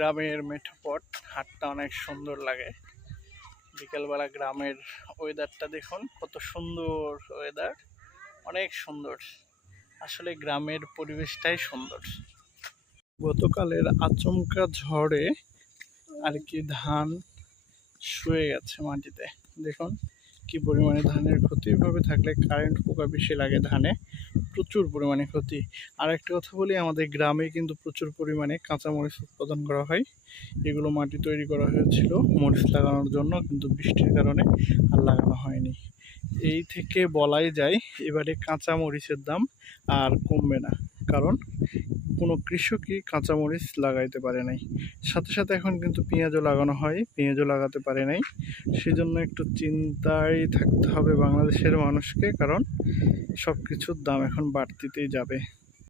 গ্রামের মেঠোপথ, হাটটা অনেক সুন্দর লাগে। বিকেলবেলা গ্রামের ওয়েদারটা দেখুন, কত সুন্দর ওয়েদার, অনেক সুন্দর। আসলে গ্রামের পরিবেশটাই সুন্দর। গতকালের আচমকা ঝড়ে আর কি ধান শুয়ে গেছে মাটিতে। দেখুন কি পরিমাণে ধানের ক্ষতি। এভাবে থাকলে কারেন্ট পোকা বেশি লাগে ধানে, প্রচুর পরিমাণে ক্ষতি। আর একটা কথা বলি, আমাদের গ্রামে কিন্তু প্রচুর পরিমাণে কাঁচামরিচ উৎপাদন করা হয়। এগুলো মাটি তৈরি করা হয়েছিল মরিচ লাগানোর জন্য, কিন্তু বৃষ্টির কারণে আর লাগানো হয়নি। এই থেকে বলাই যায় এবারে কাঁচা মরিচের দাম আর কমবে না, কারণ কোনো কৃষকই কাঁচামরিচ লাগাইতে পারে নাই। সাথে সাথে এখন কিন্তু পেঁয়াজও লাগানো হয়, পেঁয়াজও লাগাতে পারে নাই। সেজন্য একটু চিন্তায় থাকতে হবে বাংলাদেশের মানুষকে, কারণ সব কিছুর দাম এখন বাড়তিতেই যাবে।